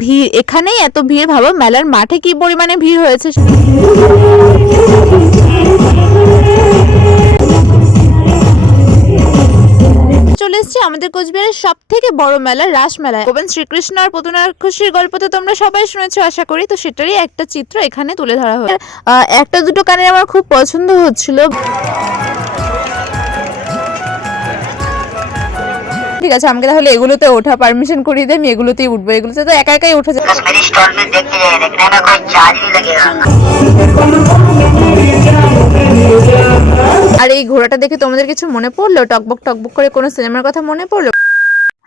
ভিড়, এখানেই এত ভিড়? ভাবো, মেলার মাঠে কি পরিমাণে ভিড় হয়েছে চলে এসেছি আমাদের কোচবিহারের সব থেকে বড় মেলা, রাস মেলায়। গোবিন্দ শ্রীকৃষ্ণ আর পতুনার খুশির গল্প তো তোমরা সবাই শুনেছো, আশা করি। তো সেটারই একটা চিত্র এখানে তুলে ধরা হয় একটা দুটো কানে আমার খুব পছন্দ হচ্ছিল। ঠিক আছে আমাকে তাহলে এগুলোতে ওঠা পারমিশন করিয়ে দেবে আমি এগুলোতেই উঠবো এগুলোতে তো একা একাই উঠে যাবে আর এই ঘোড়াটা দেখে তোমাদের কিছু মনে পড়ল? টকবক টকবক করে কোনো সিনেমার কথা মনে পড়ল?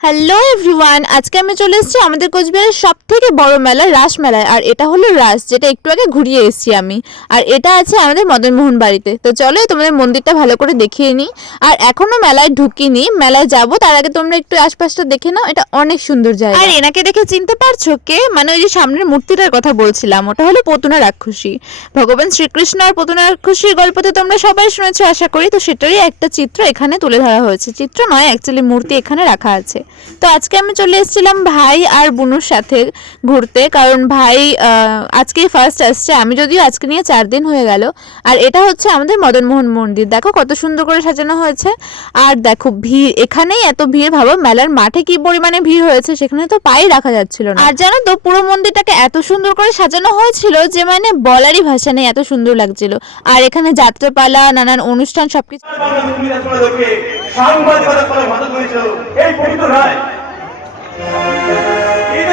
হ্যালো এভরিওয়ান আজকে আমি চলে এসেছি আমাদের কোচবিহারের সব থেকে বড় মেলা, রাস মেলায়। আর এটা হলো রাস, যেটা একটু আগে ঘুরিয়ে এসেছি আমি। আর এটা আছে আমাদের মদনমোহন বাড়িতে। তো চলো তোমাদের মন্দিরটা ভালো করে দেখিয়ে নিই। আর এখনও মেলায় ঢুকিনি, মেলায় যাব, তার আগে তোমরা একটু আশপাশটা দেখে নাও, এটা অনেক সুন্দর জায়গা। আর এনাকে দেখে চিনতে পারছ কে? মানে ওই যে সামনের মূর্তিটার কথা বলছিলাম, ওটা হলো পতুনা রাক্ষসী। ভগবান শ্রীকৃষ্ণ আর পতুনা রাক্ষসীর গল্প তো তোমরা সবাই শুনেছো, আশা করি। তো সেটারই একটা চিত্র এখানে তুলে ধরা হয়েছে। চিত্র নয় অ্যাকচুয়ালি মূর্তি এখানে রাখা আছে। তো আজকে আমি চলে এসেছিলাম ভাই আর বুনুর সাথে ঘুরতে, কারণ ভাই আজকেই ফার্স্ট আসছে। আমি যদিও আজকে নিয়ে চার দিন হয়ে গেল। আর এটা হচ্ছে আমাদের মদনমোহন মন্দির। দেখো কত সুন্দর করে সাজানো হয়েছে। আর দেখো ভিড়, এখানেই এত ভিড়, ভাবো মেলার মাঠে কি পরিমাণে ভিড় হয়েছে সেখানে তো পাই রাখা যাচ্ছিল না। আর জানো তো, পুরো মন্দিরটাকে এত সুন্দর করে সাজানো হয়েছিল যে মানে বলারই ভাষা নেই, এত সুন্দর লাগছিল। আর এখানে যাত্রাপালা, নানান অনুষ্ঠান, সবকিছু সাংবাদিকতা করার মাথা ধরেছ এই পবিত্র রায়। এই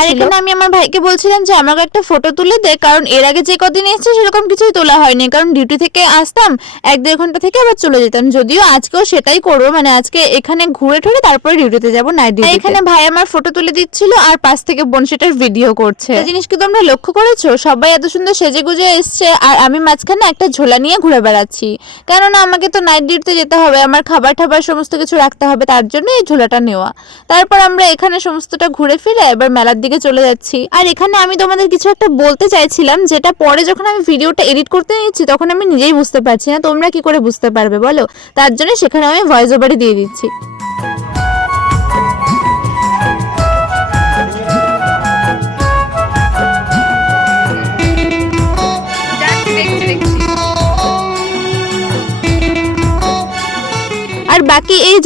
আর এখানে আমি আমার ভাইকে বলছিলাম যে আমাকে একটা ফটো তুলে দে কারণ এর আগে যে কদিন এসেছে সেরকম কিছুই তোলা হয়নি। কারণ ডিউটি থেকে আসতাম এক দেড় ঘণ্টা থেকে আবার চলে যেতাম। যদিও আজকেও সেটাই করব মানে আজকে এখানে ঘুরে ঠুরে তারপরে ডিউটিতে যাব নাইট ডিউটি এখানে ভাই আমার ফটো তুলে দিচ্ছিল আর পাশ থেকে বোন সেটার ভিডিও করছে। জিনিস কি তোমরা লক্ষ্য করেছ? সবাই এত সুন্দর সেজে গুজে এসছে আর আমি মাঝখানে একটা ঝোলা নিয়ে ঘুরে বেড়াচ্ছি। কেননা আমাকে তো নাইট ডিউটিতে যেতে হবে আমার খাবার টাবার সমস্ত কিছু রাখতে হবে তার জন্য এই ঝোলাটা নেওয়া। তারপর আমরা এখানে সমস্তটা ঘুরে ফিরে এবার মেলার দিকে চলে যাচ্ছি। আর এখানে আমি তোমাদের কিছু একটা বলতে চাইছিলাম, যেটা পরে যখন আমি ভিডিওটা এডিট করতে নিচ্ছি তখন আমি নিজেই বুঝতে পারছি না, তোমরা কি করে বুঝতে পারবে বলো? তার জন্য সেখানে আমি ভয়েস ওভারই দিয়ে দিচ্ছি।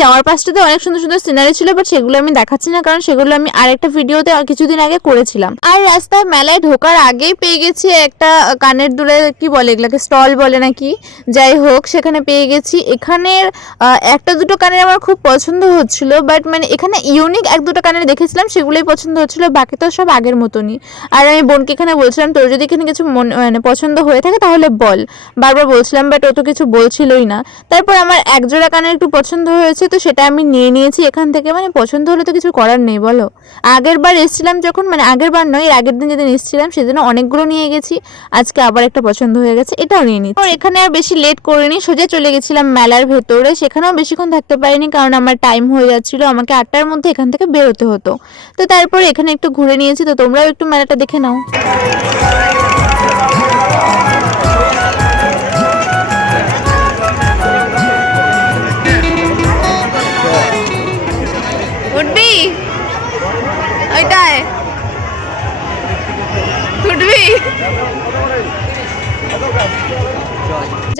যাওয়ার পাশটাতে অনেক সুন্দর সুন্দর সিনারি ছিল বাট সেগুলো আমি দেখাচ্ছি না, কারণ সেগুলো আমি আরেকটা ভিডিওতে কিছুদিন আগে করেছিলাম। আর রাস্তায় মেলায় ঢোকার আগেই পেয়ে গেছি একটা কানের দুলে, কি বলে এগুলাকে, স্টল বলে নাকি? যাই হোক, সেখানে পেয়ে গেছি। এখানের একটা দুটো কানের আমার খুব পছন্দ হচ্ছিল বাট মানে এখানে ইউনিক এক দুটো কানের দেখেছিলাম, সেগুলোই পছন্দ হচ্ছিল, বাকি তো সব আগের মতনই। আর আমি বোনকে এখানে বলছিলাম, তোর যদি এখানে কিছু মন- মানে পছন্দ হয়ে থাকে তাহলে বল। বারবার বলছিলাম বাট ও তো কিছু বলছিলই না। তারপর আমার এক জোড়া কানের একটু পছন্দ হয়েছে তো সেটা আমি নিয়ে নিয়েছি এখান থেকে মানে পছন্দ হলে তো কিছু করার নেই, বলো। আগের বার এসেছিলাম যখন মানে আগের বার নয় আগের দিন যেদিন এসেছিলাম সেদিন অনেকগুলো নিয়ে গেছি, আজকে আবার একটা পছন্দ হয়ে গেছে, এটাও নিয়ে নিচ্ছি। এখানে আর বেশি লেট করিনি, সোজা চলে গেছিলাম মেলার ভেতরে, সেখানেও বেশিক্ষণ থাকতে পারিনি কারণ আমার টাইম হয়ে যাচ্ছিল, আমাকে আটটার মধ্যে এখান থেকে বেরোতে হতো। তো তারপরে এখানে একটু ঘুরে নিয়েছি, তো তোমরাও একটু মেলাটা দেখে নাও। উঠবি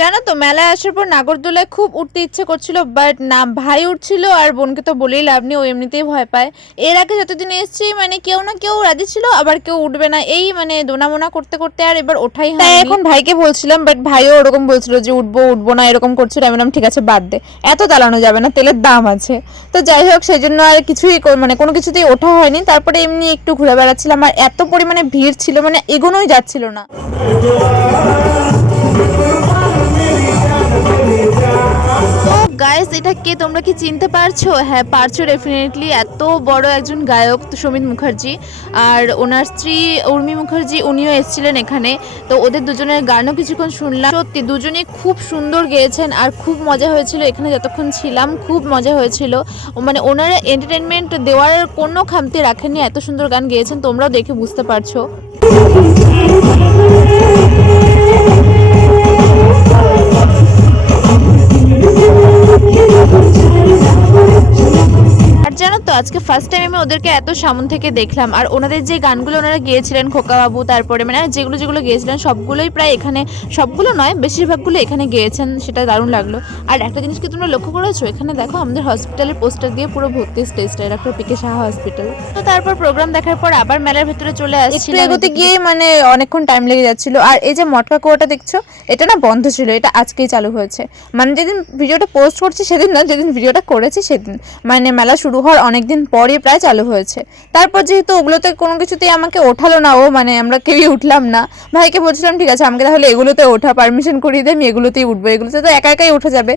জানো তো মেলায় আসার পর নাগরদোলায় খুব উঠতে ইচ্ছে করছিল বাট না ভাই উঠছিল আর বোনকে তো বলেই লাভ নেই ও এমনিতেই ভয় পায়। এর আগে যতদিন এসেছি মানে কেউ না কেউ রাজি ছিল আবার কেউ উঠবে না। এই মানে দোনামোনা করতে করতে আর এবার ওঠাই হয় এখন ভাইকে বলছিলাম বাট ভাইও ওরকম বলছিল যে উঠবো উঠবো না এরকম করছিল। আমি বললাম ঠিক আছে বাদ দে। এত চালানো যাবে না তেলের দাম আছে। তো যাই হোক সেই জন্য আর কিছুই মানে কোনো কিছুতেই ওঠা হয়নি। তারপরে এমনি একটু ঘুরে বেড়াচ্ছিলাম আর এত পরিমাণে ভিড় ছিল মানে এগোনোই যাচ্ছিল না। গাইস এটা কে? তোমরা কি চিনতে পারছ? হ্যাঁ পারছ ডেফিনেটলি এত বড় একজন গায়ক সমিত মুখার্জি। আর ওনার স্ত্রী উর্মি মুখার্জি, উনিও এসেছিলেন এখানে। তো ওদের দুজনের গানও কিছুক্ষণ শুনলাম। সত্যি, দুজনেই খুব সুন্দর গেয়েছেন আর খুব মজা হয়েছিল। এখানে যতক্ষণ ছিলাম, খুব মজা হয়েছিল। মানে ওনারা এন্টারটেনমেন্ট দেওয়ার কোনো খামতি রাখেননি। এত সুন্দর গান গেয়েছেন, তোমরাও দেখে বুঝতে পারছ। 違う。আর জানো তো আজকে ফার্স্ট টাইম আমি ওদেরকে এত সামন থেকে দেখলাম। আর ওনাদের যে গানগুলো ওনারা গিয়েছিলেন খোকাবাবু তারপরে মানে যেগুলো যেগুলো গিয়েছিলেন সবগুলোই প্রায় এখানে সবগুলো নয় বেশিরভাগগুলো এখানে গিয়েছেন সেটা দারুণ লাগল। আর একটা জিনিস কি তোমরা লক্ষ্য করেছ? এখানে দেখো আমাদের হসপিটালের পোস্টার দিয়ে পুরো ভর্তি স্টেজটা ডক্টর পিকে সাহা হসপিটাল তো তারপর প্রোগ্রাম দেখার পর আবার মেলার ভেতরে চলে আসছিল এগোতে গিয়ে মানে অনেকক্ষণ টাইম লেগে যাচ্ছিল। আর এই যে মটকা কুয়াটা দেখছ এটা না বন্ধ ছিল এটা আজকেই চালু হয়েছে। মানে যেদিন ভিডিওটা পোস্ট করছি সেদিন না যেদিন ভিডিওটা করেছি সেদিন। মানে মেলা শুরু হওয়ার অনেকদিন পরে প্রায় চালু হয়েছে। তারপর যেহেতু ওগুলোতে কোনো কিছুতেই আমাকে ওঠালো না, ও মানে আমরা কেউই উঠলাম না। ভাইকে বলছিলাম, ঠিক আছে, আমাকে তাহলে এগুলোতে ওঠা পারমিশন করিয়ে দে, আমি এগুলোতেই উঠবো, এগুলোতে তো একা একাই উঠে যাবে।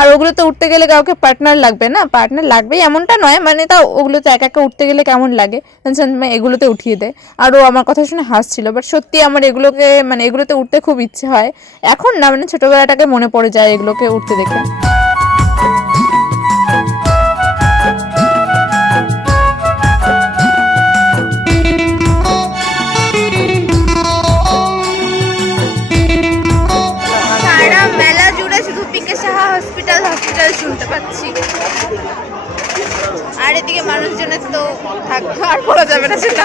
আর ওগুলোতে উঠতে গেলে কাউকে পার্টনার লাগবে না। পার্টনার লাগবে এমনটা নয় মানে তাও ওগুলোতে একা একা উঠতে গেলে কেমন লাগে? এগুলোতে উঠিয়ে দেয় আর ও আমার কথা শুনে হাসছিল বাট সত্যি আমার এগুলোকে মানে এগুলোতে উঠতে খুব ইচ্ছে হয়। এখন না মানে ছোটবেলাটাকে মনে পড়ে যায় এগুলোকে উঠতে দেখে। পাচ্ছি আর এদিকে মানুষজনের তো থাকতে আর বলা যাবে না সেটা।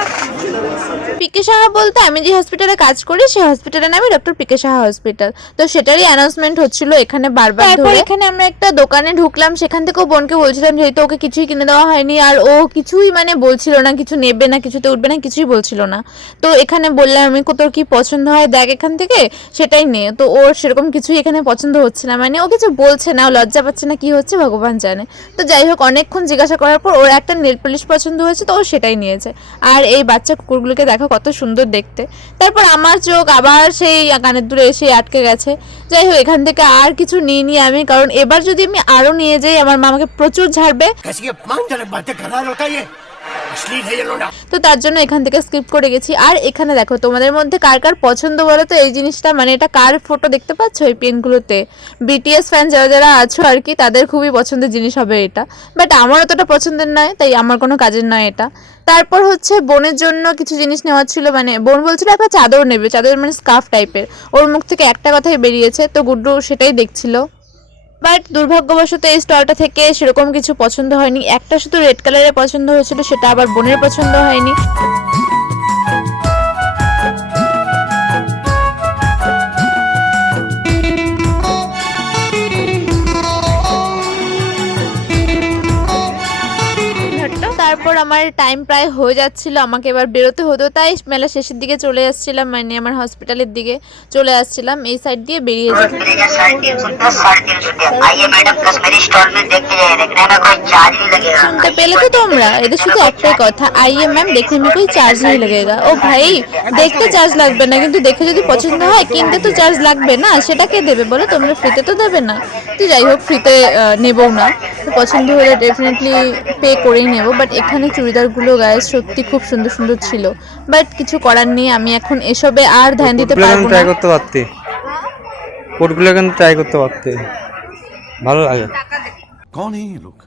পিকে সাহা বলতে আমি যে হসপিটালে কাজ করি সেই হসপিটালের নামই ডক্টর পিকে সাহা হসপিটাল তো সেটারই অ্যানাউন্সমেন্ট হচ্ছিল এখানে বারবার তারপর এখানে আমরা একটা দোকানে ঢুকলাম সেখান থেকে বোনকে বলছিলাম যেহেতু ওকে কিছুই কিনে দেওয়া হয়নি। আর ও কিছুই মানে বলছিল না কিছু নেবে না কিছুতে উঠবে না কিছুই বলছিল না। তো এখানে বললাম আমি তোর কি পছন্দ হয়? দেখ এখান থেকে সেটাই নে। তো ওর সেরকম কিছুই এখানে পছন্দ হচ্ছে না। মানে ও কিছু বলছে না লজ্জা পাচ্ছে না কি হচ্ছে ভগবান জানে। তো যাই হোক অনেকক্ষণ জিজ্ঞাসা করার পর ওর একটা নেল পলিশ পছন্দ হয়েছে তো ও সেটাই নিয়েছে। আর এই বাচ্চা কুকুরগুলোকে দেখো কত সুন্দর দেখতে। তারপর আমার চোখ আবার সেই কানের দূরে এসে আটকে গেছে। যাই হোক, এখান থেকে আর কিছু নিয়ে নিই আমি, কারণ এবার যদি আমি আরও নিয়ে যাই, আমার মা আমাকে প্রচুর ঝাড়বে। তো তার জন্য এখান থেকে স্কিপ করে গেছি। আর এখানে দেখো, তোমাদের মধ্যে কার কার পছন্দ বলো তো? এই জিনিসটা মানে এটা কার ফটো দেখতে পাচ্ছ এই পেনগুলোতে বিটিএস ফ্যান যারা যারা আছো আর কি, তাদের খুবই পছন্দের জিনিস হবে এটা। বাট আমার অতটা পছন্দের নয়, তাই আমার কোনো কাজের নয় এটা। তারপর হচ্ছে বোনের জন্য কিছু জিনিস নেওয়ার ছিল মানে বোন বলছিল একটা চাদর নেবে, চাদর মানে স্কার্ফ টাইপের ওর মুখ থেকে একটা কথাই বেরিয়েছে, তো গুড্ডু সেটাই দেখছিল। বাট দুর্ভাগ্যবশত এই স্টলটা থেকে সেরকম কিছু পছন্দ হয়নি। একটা শুধু রেড কালারের পছন্দ হয়েছিল, সেটা আবার বোনের পছন্দ হয়নি। আমার টাইম প্রায় হয়ে যাচ্ছিল আমাকে এবার বেরোতে হতো তাই মেলা শেষের দিকে চলে আসছিলাম মানে আমার হসপিটালের দিকে চলে আসছিলাম এই সাইড দিয়ে বেরিয়ে শুনতে পেলে তো তোমরা এদের শুধু একটাই কথা আইয়ে ম্যাম দেখে আমি কই চার্জ নেই লাগেগা। ও ভাই দেখতে চার্জ লাগবে না কিন্তু দেখে যদি পছন্দ হয় কিনতে তো চার্জ লাগবে না সেটা কে দেবে বলো? তোমরা ফ্রিতে তো দেবে না। তো যাই হোক ফ্রিতে নেবও না। পছন্দ হলে ডেফিনেটলি পে করেই নেব বাট এখানে চুড়িদারগুলো গায়ে সত্যি খুব সুন্দর সুন্দর ছিল বাট কিছু করার নেই আমি এখন এসবে আর ধ্যান দিতে কোডগুলো পারবো কিন্তু ট্রাই না করতে পারতে কোডগুলো কিন্তু ট্রাই করতে পারতে ভালো লাগে कौन है ये लोग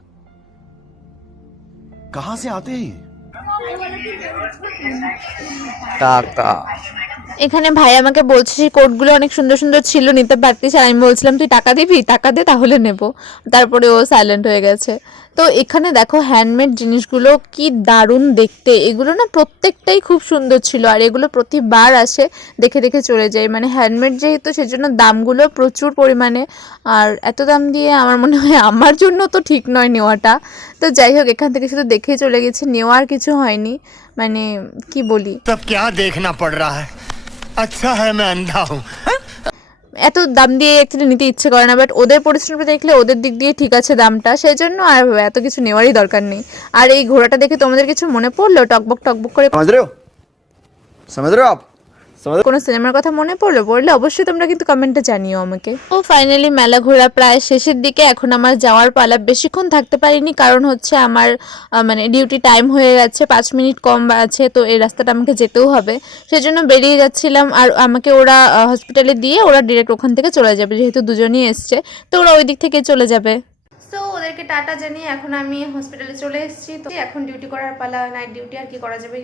कहां से आते हैं ये? এখানে ভাই আমাকে বলছে, সেই কোটগুলো অনেক সুন্দর সুন্দর ছিল, নিতে পারতিস? আর আমি বলছিলাম, তুই টাকা দিবি? টাকা দে, তাহলে নেব। তারপরে ও সাইলেন্ট হয়ে গেছে। তো এখানে দেখো হ্যান্ডমেড জিনিসগুলো কি দারুণ দেখতে। এগুলো না প্রত্যেকটাই খুব সুন্দর ছিল আর এগুলো প্রতিবার আসে, দেখে দেখে চলে যায়। মানে হ্যান্ডমেড যেহেতু, সেজন্য দামগুলো প্রচুর পরিমাণে। আর এত দাম দিয়ে আমার মনে হয় আমার জন্য তো ঠিক নয় নেওয়াটা। তো যাই হোক, এখান থেকে শুধু দেখেই চলে গেছে। নেওয়ার কিছু হয়নি। মানে কি বলি? কে দেখনা পড় রা হ্যাঁ अच्छा है मैं अंधा हूँ এত দাম দিয়ে অ্যাকচুয়ালি নিতে ইচ্ছে করে না বাট ওদের পরিশ্রমটা দেখলে ওদের দিক দিয়ে ঠিক আছে দামটা সেই জন্য আর এত কিছু নেওয়ারই দরকার নেই আর এই ঘোড়াটা দেখে তোমাদের কিছু মনে পড়লো টকবক টকবক করে समझ रहे हो समझ रहे हो आप समझ কোনো সিনেমার কথা মনে পড়ল পড়লে অবশ্যই তোমরা কিন্তু কমেন্টে জানিও আমাকে। ও ফাইনালি মেলা ঘোরা প্রায় শেষের দিকে এখন আমার যাওয়ার পালা বেশিক্ষণ থাকতে পারিনি কারণ হচ্ছে আমার মানে ডিউটি টাইম হয়ে গেছে পাঁচ মিনিট কম আছে তো এই রাস্তাটা আমাকে যেতেও হবে। সেজন্য বেরিয়ে যাচ্ছিলাম আর আমাকে ওরা হসপিটালে দিয়ে ওরা ডিরেক্ট ওখান থেকে চলে যাবে যেহেতু দুজনই এসছে তো ওরা ওই দিক থেকে চলে যাবে। সো ওদেরকে টাটা জানিয়ে এখন আমি হসপিটালে চলে এসেছি তো এখন ডিউটি করার পালা নাইট ডিউটি আর কি করা যাবে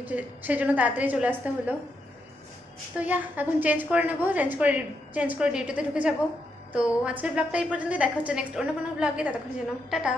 সেই জন্য তাড়াতাড়ি চলে আসতে হলো। তো ইয়া এখন চেঞ্জ করে নেব চেঞ্জ করে চেঞ্জ করে ডিউটিতে ঢুকে যাব। তো আজকের ব্লগটা এই পর্যন্তই, দেখা হচ্ছে নেক্সট অন্য কোনো ব্লগে ততক্ষণ যেন টাটা।